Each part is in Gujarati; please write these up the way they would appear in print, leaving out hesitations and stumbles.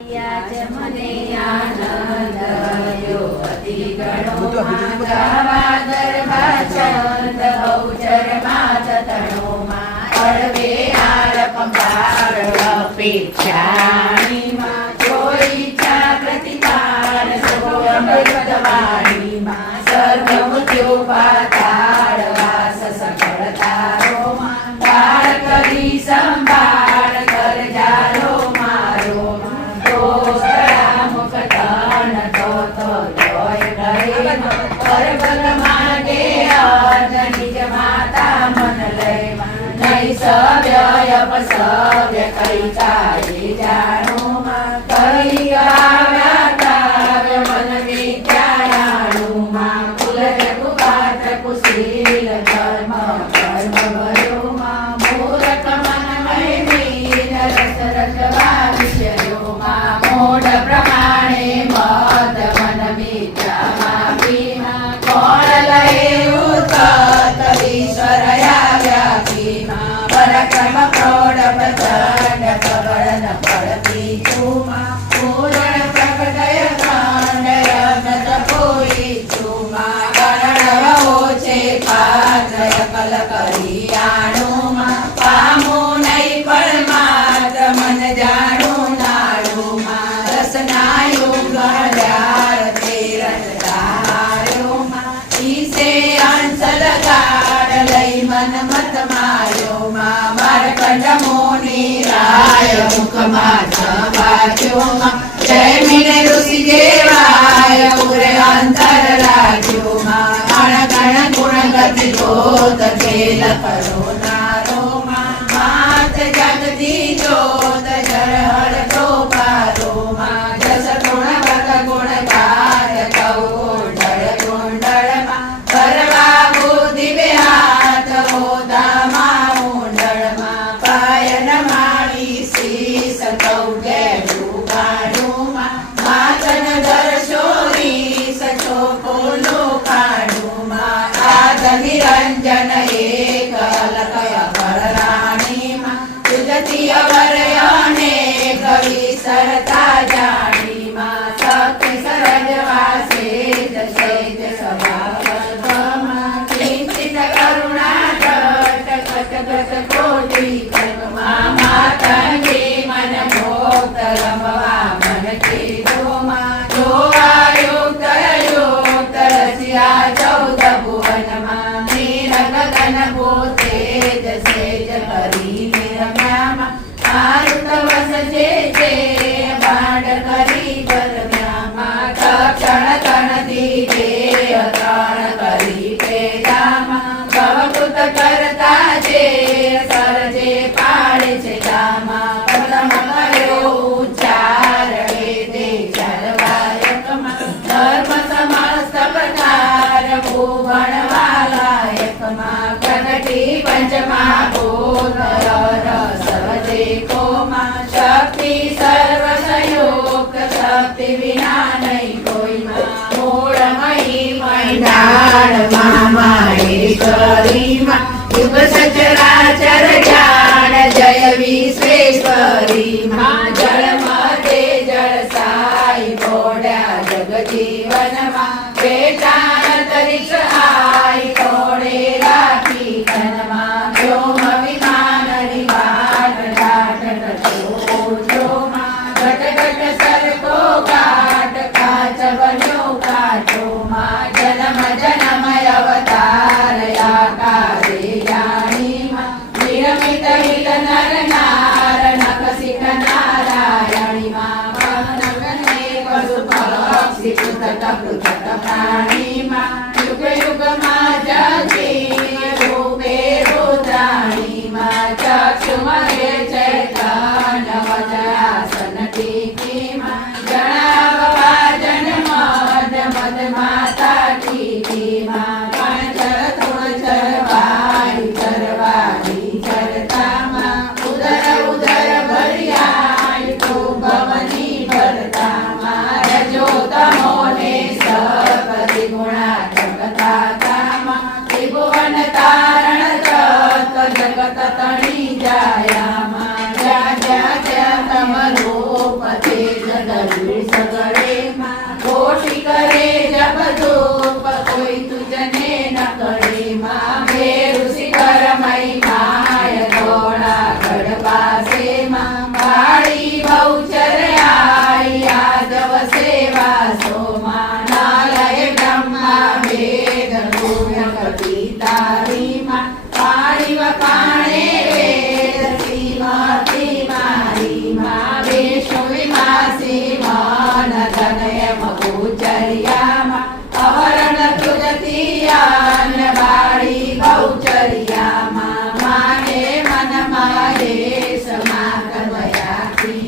મને આનંદયો અતિ ગણો ગાવા ગરબા છંદ બહુચર માં તતણો માં અળવે આર પંપાળ અપેક્ષાની માં કોઈ ઈચ્છા પ્રતિપાળ સૌ અમૃતવાણી માં સર્વ મૃત્યુ પાતાળ વાસ સકળ તારો માં બાળ કરી સંભાળ કર જારો મારો સવ્ય કઈ ચાલી જાણો માં કઈ આવ્યા કાવ્ય મન વિદ્યાણું માં કુલ જગુપાત કુશીલ ધર્મ કર્મ ભયો માં મૂરખ મન મહિમીન રસ રસવા વિષયો માં મોઢ પ્રમાણે મદ મન મિથ્યા માપી માં કોણ લઈ ઉતત ઈશ્વર આવ્યા કી માં પરક્રમ પ્રૌઢ પ્રચંડ પ્રબળ પડતી ચુમા પૂરણ પ્રગટય કાંડ રમત પૂરી ચુમા ગણવ ઓછે પાત્ર કલ કરી આણુમાં પામું નહીં પણ માત્ર મન જાણું નાણુમાં રસનાયું ગણ્યાર તેરન તાર્યોમાં ઈસે અંશ લગાડ લઈ મન મત માયો માં મારકંડ મોની રાય મુખમાં છવાયો માં જય મીને ઋષિ દેવાય પૂરે અંતર રાખ્યો માં અણગણ ગુણ ગતિ જોત ખેલ કરો નારો માં માત જગતી જોત જળ હળ તો પારો માં જસ ગુણ ભગ ગુણ કાર કૌ કુંડળ કુંડળ માં કરવા બુદ્ધિ બેહાત હોદા માં ઊંડળ માં પાયન માળી શીસ કૌ ગેડું કાઢું માં માતન દર્શોરી સચો કોલો કાઢું માં આદ નિરંજન એક અલકય કળરાણી માં જુગતી અવરયાને કવિ સરતા જાણી માં શક્તિ સરજ વાસે જશેજ સ્વભાવ કિંચિત કરુણા ઘટ ઘટ ઘટ કોટી કર્મમાં માતંગી મન ભોક્ત રમવા મન ચીડોમાં જોવા યુક્ત યુક્ત રસિયા ચૌદ ભુવનમાં નીર ગગન પોતે જ સેજ કરીને રમ્યામાં મારુત વસજે છે બાડ કરી દરમ્યામાં તક્ષણ તણથી બે ત્રણ કરી પેજામાં ભવકૃત કરતા છે સરજે પાડે છે ગામાં પ્રથમ કર્યો ઉચ્ચાર વેદે ચારવાયકમાં ધર્મ સમસ્ત પ્રકાર ભુવન વાલાયકમાં પ્રગટી પંચમા ભૂત સર્વજે કોમાં શક્તિ સર્વ સંયુક્ત શક્તિ વિના નહીં કોઈમાં મૂળમયી મંડાળ માહેશ્વરીમાં યુગ સચરાચર જાણ જય વિશ્વેશ્વરીમાં જળ મધે જળ સાઈ બોડ્યા જગ જીવનમાં બેટા અંતરિક્ષ આઈ તોડે રાખી કનમાં વ્યોમ વિમાન નિવાટ ઘાટ ઘટોમાં ઘટ ઘટ સરકો ઘાટ કાચ બન્યો કાચોમાં જન્મ જન્મ અવતાર આકારે જાણીમાં નિરમિત હિલ નર નાર નખસિક નારાયણીમાં નગને પશુ પક્ષી પૃથક પૃથક પ્રાણીમાં યુગ યુગમાં જગી રૂપે રુદ્રાણીમાં ચક્ષુમય ચૈતન્ય વજ્રાસન ટીકીમાં જણાવવા જન્મદ મદ માતા ટીકીમાં પંચર તુણ ચરવાઈ ચરવાઈ ચરતામાં ઉદર ઉદર ભર્યાય તો ભવની ભરતામાં રજો તમોને સપતિ ગુણ દલીલ સગડેમાં કોશી કરે જબ ધૂપ કોઈ તુજને ન કરે માં મેરુ શિખર મહિમાય ધોળા ગઢ પાસે માં વાળી બહુચર આઈ યાદવ સેવા સોમાં નાલય બ્રહ્મા વેદ ગુણ તારી માં પાણી વખાણે વેદ શ્રીમતી મારી માં વિષ્ણુ વિમાસી મન ધનય બહુચર્યામાં અવરણ તુજતી આન વાળી બહુચર્યામાં માને મન મહેશ માતમયાથી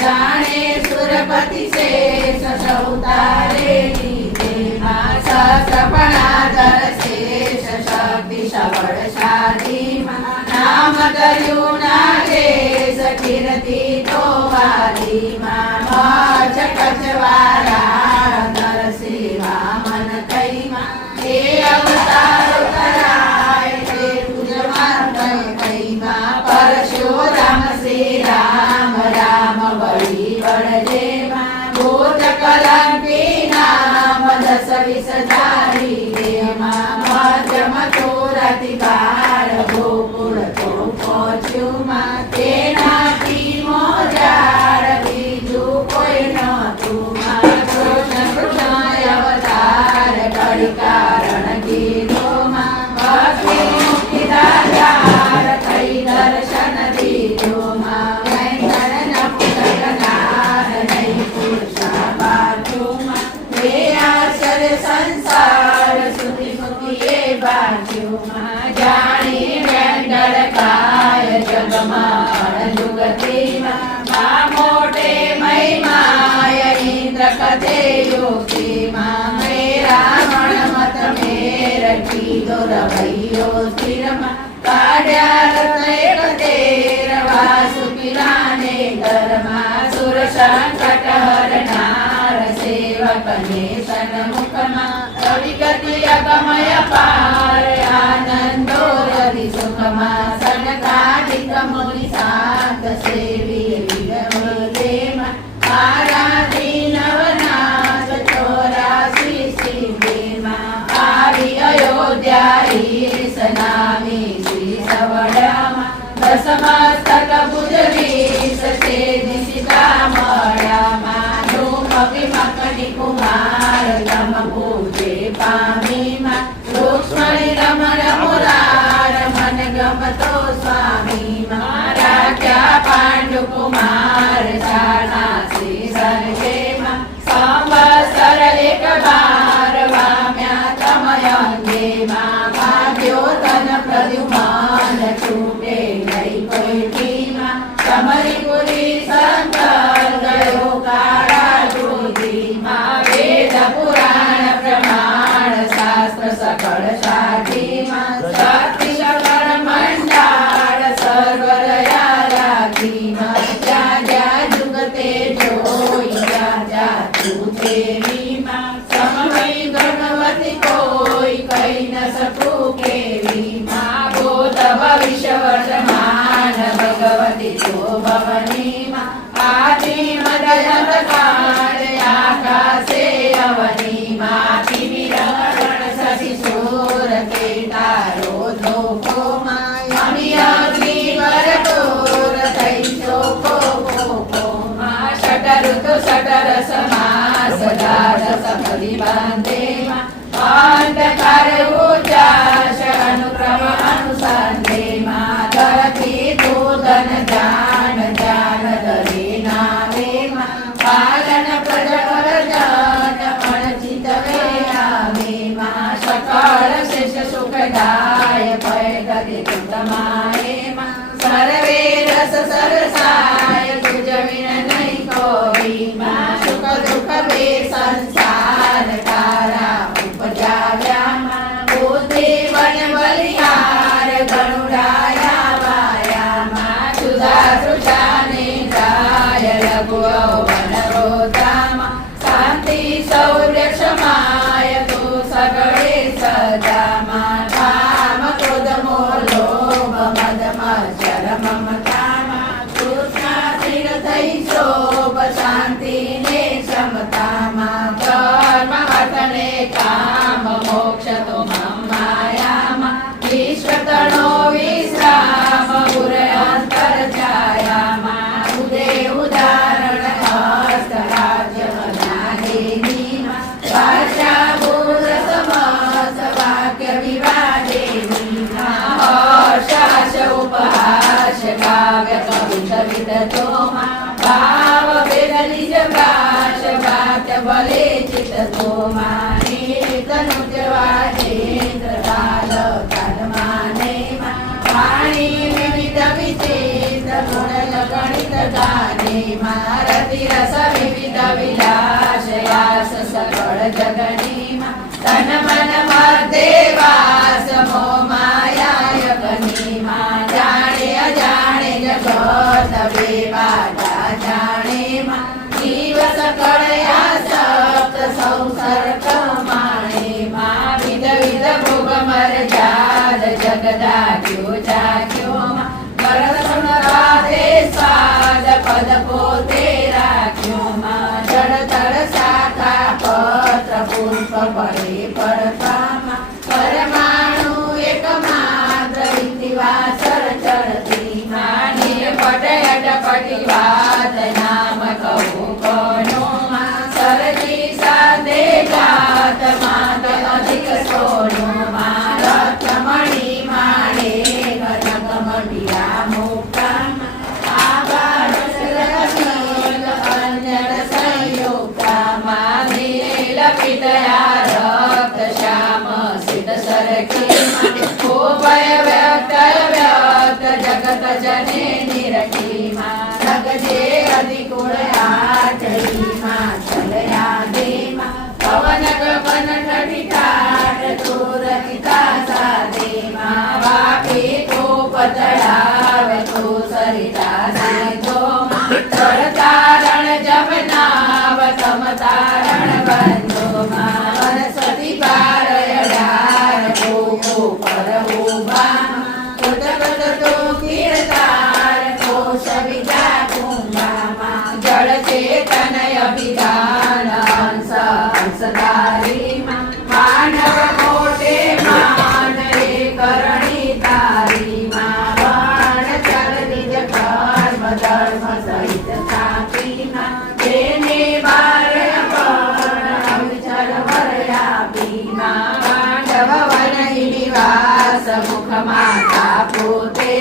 જાણે સુરપતિ શેષ સૌતારે લીધેમાં સસપણાધર શેષ શક્તિ સબળ શાદીમાં નામ કર્યું નાગેશ કીર્તિ તો વાલીમાં મચ કચવારા નરસિંહા મન કઈમાં એ અવતાર કરાય તે પૂજમાં કઈમાં પરશુરામ શ્રી રામ રામ વળી વળજેમાં ભૂત કલંકી નામ દસ વિષ ધારી દેમાં મધ્યમ ચોરતિ બાર ગોકુળ તો પહોંચ્યું માં તેનાથી મોજાર બીજું કોઈ નહોતું માં કૃષ્ણ કૃષ્ણ અવતાર કળી કારણ કીધો માં ભક્તિ મુક્તિ દાતાર થઈ દર્શન દીધો માં વેંકટ નપુસકનાર નહીં પુરુષા બાજુ માં હે આસર સંસાર સુધી મુક્તિએ બાજુ માં જાણી વેંકટ કાય જગમાં જુગતીમાં મા મોટે મહિમાય ઇન્દ્ર કથે યોગીમાં મે રાવણ મત મેર કીધો રવૈયો સ્થિરમાં કાઢ્યા એક તેર વાસુકીલાને ઘરમાં સુર સંકટ હરનાર સેવકને સન્મુખમાં કવિ ગતિ અગમય પાર આનંદો રવિ સુખમાં સનકાદિક મુનિ સાત સેવી વિરમદેમાં આરાધી નવનાથ 84 સિદ્ધિમાં આવી અયોધ્યા ઈશ નામી શ્રી સવડામાં દસમસ્તક ભુજવીશ છે દિશિતા મળામાં ધૂમ વિમકની કુમાર તમ પૂજે પામીમાં રૂક્ષ્મણી રમણ મુરાર મન ગમતો સ્વામીમાં રાખ્યા પાંડુ કુમાર શાળા શ્રી સર્જેમાં સંવત્સર એક બાર વામ્યા તમયંગેમાં ભાગ્યો તન પ્રદ્યુમાન છૂટે નહીં કોઈટીમાં તમારી પુરી સંકર ગયો કાળા ધ્રુજીમાં વેદ પુરાણ પ્રમાણ શાસ્ત્ર સકળ શાધીમાં શક્તિ સકળ મંડાળ સર્વરયા રાખીમાં જ્યાં જ્યાં જુગતે જોઈ જ્યાં જ્યાં તું તેવીમાં સમય ગણવતી કોઈ કઈ ન શકું કેવીમાં ભૂત ભવિષ્ય વર્તમાન ભગવતી તો ભવનીમાં આદિ મદયત કાળ આકાશે અવનીમાં કિમિરણ શશિ સૂર કે તારો ધોકોમાં અમી અગ્નિ વરકોર થઈ ચોકો કોકોમાં ષટ ઋતુ ષટ રસમાસ દ્વાદશ પરિબાંધેમાં અંધકાર ઉજાસ અનુક્રમ અનુસંધેમાં ધરતી તુદન જાન જાન ધરી નાવેમાં પાલન પ્રજવર જન અણચિત વે આવેમાં સકળ શિષ્ય સુખદાય ભય ગતિ કુટમાએમાં સર્વે રસ સરસાય તુજ વિન નહીં કોઈમાં સુખ દુઃખ બે સંસાર તારા ઉપજાવ્યામાં બુદ્ધિ વન બલિહાર ગણુડાયા વાયામાં સુધા તૃષાને જાય લઘુ વન રોતામાં શાંતિ શૌર્ય ક્ષમાય તું સગળે સદામાં કામ ક્રોધ મોહ લોભ મદ મત્સર મમતામાં કૃષ્ણ સ્થિર થઈ શોભ भले चित तो माने तनुज वाजेन्द्र काल काल माने वाणी विविध विचित्र गुण गणित गाने रति रस विविध विलास यास सकल जगनी तन मन मर्दे वास मो माया यगनी जाने अजाने जगत बेबाजा जाने जीव सकल या सप्त संसार कमाणे विध विध भोग मर जाद जगदाग्यो जाग्यो परम राधे स्वाद पद पोते राख्यो जड़ तड़ शाखा पत्र पुष्प पड़े पड़तामा परमाणु एक मात्र इतिवासर चढ़ती नील पट अटपटिवाद नाम कहू कनो सरजी साधे जात मात अधिक सोनो रत्नमणि माणे कनक मटिया मुक्ता पितया रक्त श्याम सिद्ध सरकी उभय व्यक्त व्यक्त जगत जने निरखीमा जगजे अधिकुल आचरी चलया देमा पवन गगन ठठिठाठ तुरहिता साधेमा वापी तो पतड़ाव तो सरिता सीधो चढ़तारण जमनाव तम तारण बंधो वनस्पति पारयडार को पर उभा कुटकट तो कीर्तार कोश विदा कुंभा जड़ चेतन अभिधान हंस हंसधारी मानव मोटे मान करणी तारी बाण चल निज कर्म धर्म सहित तापी तेने बार निवास मुख माता पोते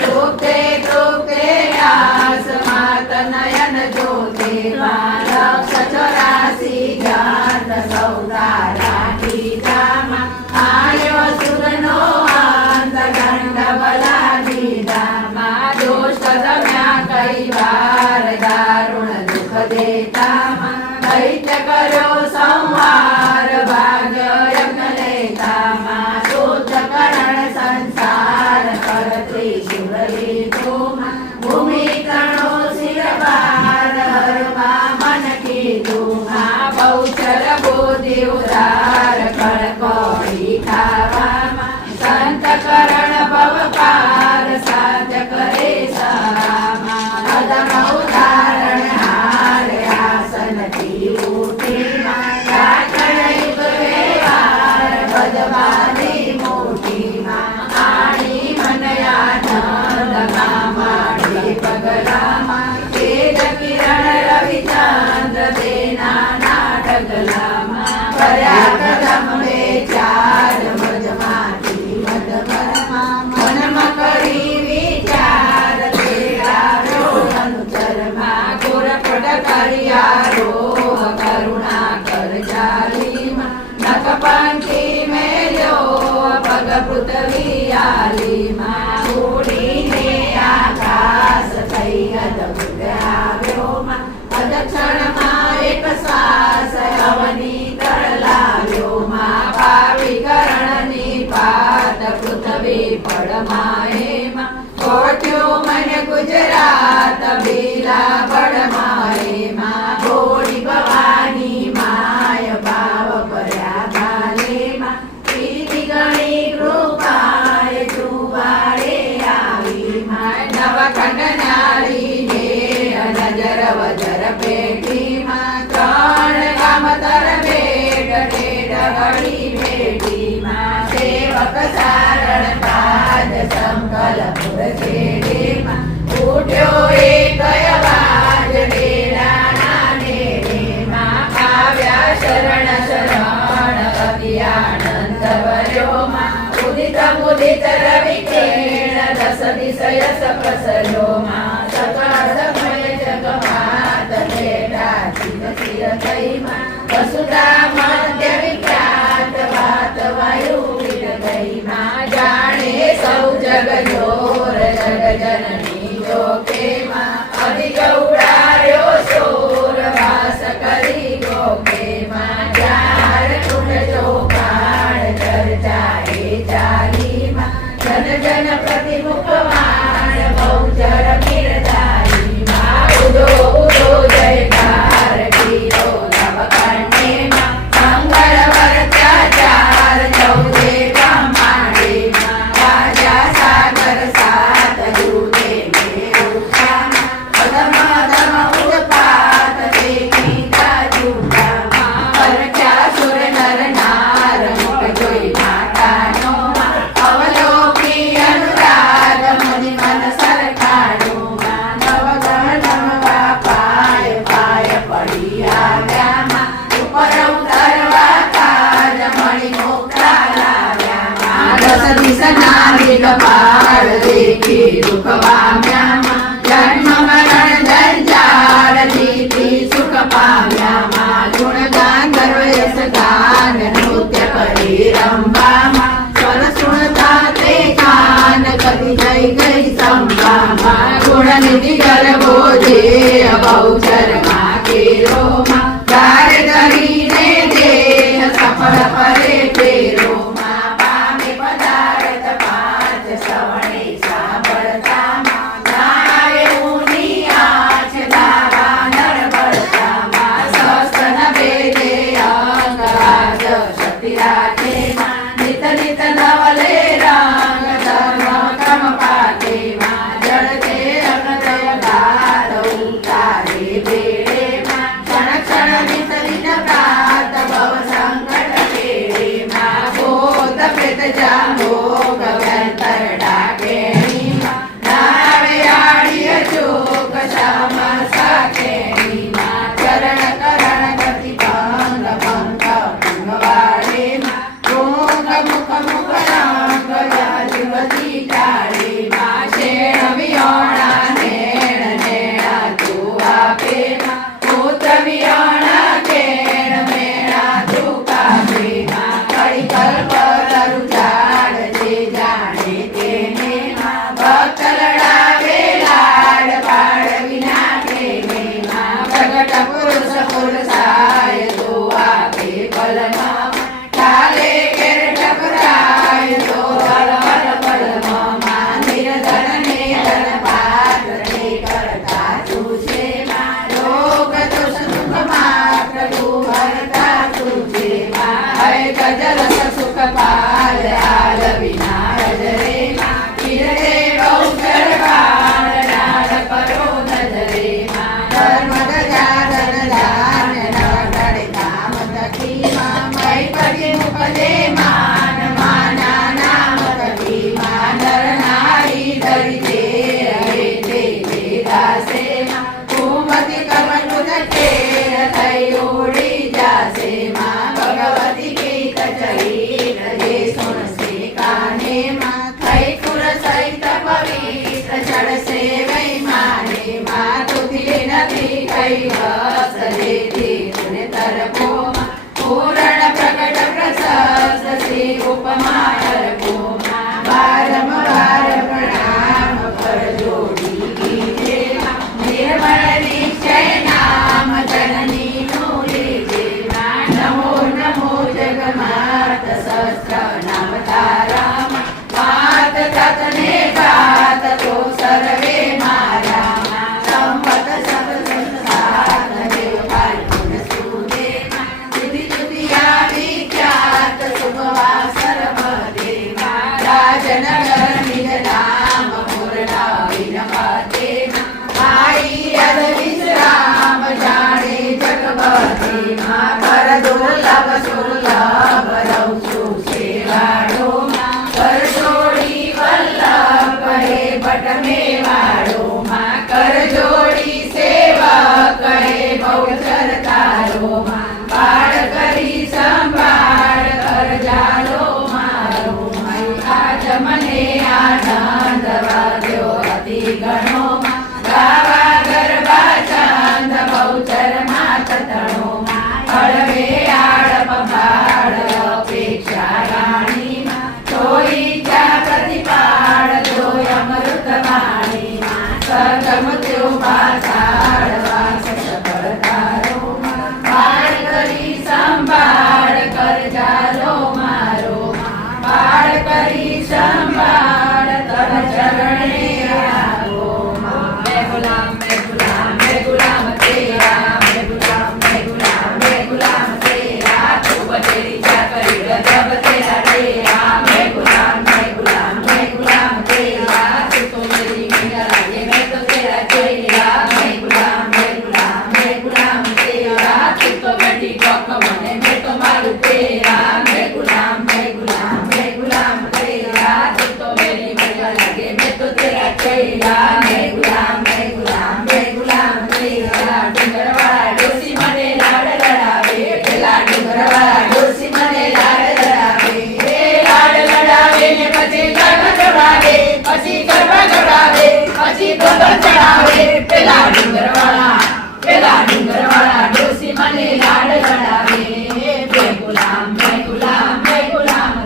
चोखे चोखे व्यास मात नयन जोते लक्ष 84 घात सौदारा की दामा आयो सुरनो अंत दंड बला दीदामा दोष रम्या कई बार दारुण दुख देता दैत्य करो संहार भाग्य यज्ञ लेता शुद्ध करण संसार कर त्रिशूल लीधो भूमि तणो सिर बार हरमा मन की धूमा बहुचर बुद्धि उदार कर कौड़ी खावा संत करण भव पार साध्य करे सामा अदम उदाहरण हार आसन की उठी बदवानी मोटी आणी मनयानंद मामाड़ी पगलामा तेज किरण रविचंद्र देना नाटकलामा पर्याकदम चार मजमाती मधमरमा मन करी विचार तेरा अनुचरमा गुरपट करियारो करुणा कर जालीमा नखपंखी में जो पग पृथ्वी आली उड़ीने आकाश थई अद्भुत व्योम अदक्षण एक श्वास अवनी तड़लाव्यो भाविकरण निपात पृथ्वी पड़माए कोट्यो मन गुजरात बीला बड़माए घोड़ी भवानी माय भाव पर्या भाले प्रीति गणी कृपाय चुवाड़े आई नवखंड नारी ने नजर वजर पेटी त्रण काम तर भेट ढेर घड़ी भेटी सेवक सारण पाद संकल्पुर छेड़े उठ्यो एक अवाज डेरा शरण शरण अति आनंद वर्यो उदित मुदित रवि किरण दस दिशय सप्रसलो सकल समय जगमात भेटा વિરતઈમાં વસુધા મધ્ય વિખ્યાત વાત વાયુ વિરતઈમાં જાણે સૌ જગ જોર જગજનની જોકેમાં અધિક ઉડાડ્યો શોર વાસ કરી ગોકેમાં ચાર કુંડ ચોપાડ ચર્ચાએ ચાલીમાં જન જન પ્રતિમુખ વાણ બહુચર ગીરધારીમાં ઉદો ઉદો જયકાર કીરો નવકર્ણેમાં મંગળ વર્ત્યાચાર ચૌદે બ્રહ્માંડેમાં રાજા સાગર સાત દૂતે મેરુષામાં અધમ અધમ ઉત્પાત દેખી રાજુડામાં વર્ત્યા સુર નર નાર મુખ જોઈ માતાનો અવલોકી અનુરાગ મુનિ મન સરખાડુમાં નવગ્રહ નમવા પાય પાય પડી આવ્યામાં ઉપર ઉતરવા કાજ મણી મોકળા લાવ્યામાં દસ દિશના દિગપાળ દેખી દુઃખ પામ્યામાં જન્મ મરણ જંજાળ જીતી સુખ પામ્યામાં ગુણગાન ગર્વ યશ ગાન નૃત્ય કરી રંબામાં સ્વર સુણતા તે કાન કદી જઈ ગઈ સંભામાં ગુણ નિધિ ગરબો જે બહુચરમાં કેરોમાં ગાર કરીને દેહ સફળ પરે ફેરોમાં પામે પદાર્થ પાંચ શ્રવણે સાંભળતામાં નાવે ઊની આંચ દાવા નર બળતામાં સસ્તન ભેદે અંગ આજ શક્તિ રાખેમાં નિત નિત નવલે રંગ ધર્મ ક્રમ પાકેમાં જળતે અનદય ગાર ઉતારે બેડેમાં ક્ષણ ક્ષણ નિત નિત પ્રાત ભવ સંકટ કેળેમાં ભૂત પ્રેત જાંબોગ વ્યંતર ડાકેણીમાં નાવે આડિય ચોક શ્યામ સાકેણીમાં ચરણ કરણ ગતિ ભંગ ભંગ ભંગવાડેમાં ભૂંગ મુખ મુખ રંગ યાજવતી ટાળેમાં શેણ વિયોણા નેણ નેણા તું આપેમાં પુત્ર વિયોણા કેણ મેણા તું કાપેમાં કડી કલ્પ તરુ ઝાડ જે જાણે તેનેમાં ભક્ત લડાવે લાડ પાડ વિના પ્રેમેમાં પ્રગટ પુરુષ પુરુષાય તો આપે પલમાં ચાલે કેર ટપરાય તો વલ વલ પલમાં નિર્ધન ને ધન પાત્ર તે કરતા તું છે માં રોગ દોષ દુઃખ માત્ર તું હરતા તું છે માં હય ગજરસ સુખ પાલ આલ વિના હજરે માં કિરતે બહુચર બાણ ડાળ કરો નજરે માં ધર્મ ધજા ધન ધાન્ય નડે કામ તકી માં મય પડી મુખ દે માન માના નામ તકી માં નર નારી ધરી દે હે તે દાસે માં કુમતિ કર્મ તુજ કેર થઈ ઉડી જાસે માં ભગવતી ગીત ચરી જે સુણસે કાને માં થઈ કુર સહિત પવિત્ર ચડશે વૈ માને માં તુથી નથી કઈ હસ જેથી તુને તરફો માં પૂરણ પ્રગટ પ્રશસ્ત શ્રી ઉપમા તરફો માં વારંવાર પ્રણામ કર જોડી ગીતે માં નિર્મળ નિશ્ચય નામ જનની નું લીજે માં નમો નમો જગમાત સહસ્ર નામ તારા માત તતને જાત તો સર્વે મારા માં સંપત સબ સંસાર દેવ પાલન સુદે માં જુદી જુદી આવી ખ્યાત શુભવાસર મધે માં રાજનગર નિજ નામ પૂર્ણ વિનમતે માં આઈ અદ વિશ્રામ જાણે જગવતે માં કર દુર્લભ સુર્લભ રહું છું સેવાડો માં કર જોડી વલ્લભ કહે ભટ મેવાડો માં કર જોડી સેવા કહે બહુચર તારો માં બાળ કરી સંભાળ કર જાલો મારો આજ મને આનંદ વાગ્યો અતિ ગણો માં ગાવા ગરબા ચાંદ બહુચર માં તતણો પેલા ડુંગરવાળા ડોસી મને લાડ લડાવે મેં ગુલામ તેરા મેં ગુલામ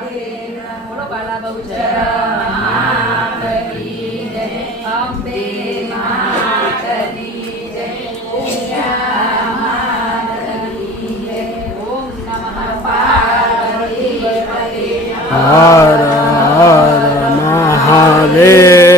તેરા બોલો બાલા બહુચર માત કી જય અંબે માત કી જય ઉમિયા માત કી જય ઓમ નમઃ પાર્વતી પતે હર હર મહાદેવ.